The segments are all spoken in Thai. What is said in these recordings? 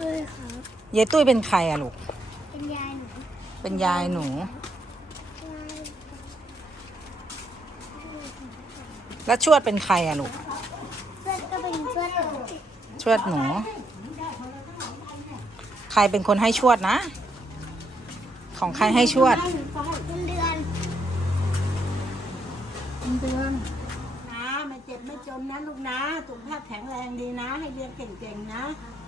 ตุ้ยครับยายตุ้ยเป็นใครอะลูก เป็นยายหนู เป็นยายหนู แล้วชวดเป็นใครอะลูก ชวดก็เป็นชวดหนูชวดหนู ใครเป็นคนให้ชวดนะ ของใครให้ชวดเปนเดือนเปนเดือน นะมัเจ็บไม่จนนะลูกนะสุขภาพแข็งแรงดีนะ ให้เรียนเก่งๆนะ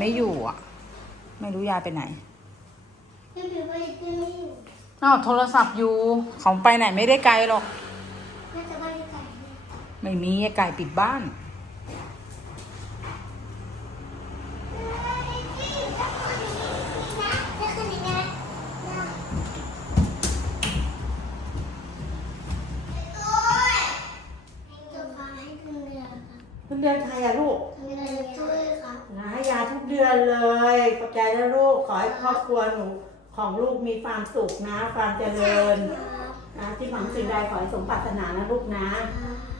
ม่อยู่อ่ะ ไม่รู้ยายไปไหนไม่อยู่อ๋อโทรศัพท์อยู่ ของไปไหนไม่ได้ไกลหรอก ไม่มีไอ้ไก่ปิดบ้านทุกเดือนใคยอะลูกทุช่วยครับให้ยาทุกเดือนเลย ปัจจัยนะลูก ขอให้ครอบครัวหนูของลูกมีความสุขนะ ความเจริญนะที่หวังสิ่งใดขอให้สมปรารถนานะลูกนะ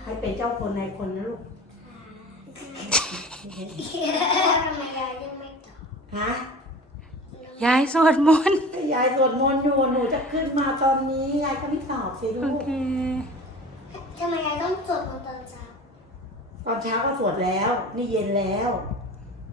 ให้เป็นเจ้าคนในคน นะ ลูกฮะ ยายสวดมนต์ ยายสวดมนต์อยู่หนูจะขึ้นมาตอนนี้ยายก็ไม่ตอบสิลูกทำไมยายต้องสวดมนต์ตอนเช้าตอนเช้าก็สวดแล้วนี่เย็นแล้ว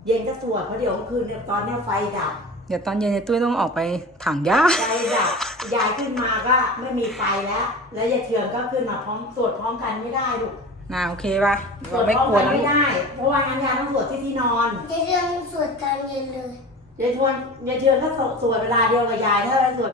เย็นก็สวดเพราะเดี๋ยวคืนตอนนี้ไฟดับเดี๋ยวตอนเย็นเตุ้ยต้องออกไปถังยาไฟดับยายขึ้นมาก็ไม่มีไฟแล้ว แล้วยายเทื่อนก็ขึ้นมาพร้อมสวดพร้อมกันไม่ได้ลูกน่าโอเคป่ะสวดไม่ัวไม่ได้ เพราะว่างานยาต้องสวดที่ที่นอนยายเทื่อนสวดกลางเย็นเลยยายชวนยายเทื่อนถ้าสวดเวลาเดียวกับยาย ถ้าไปสวด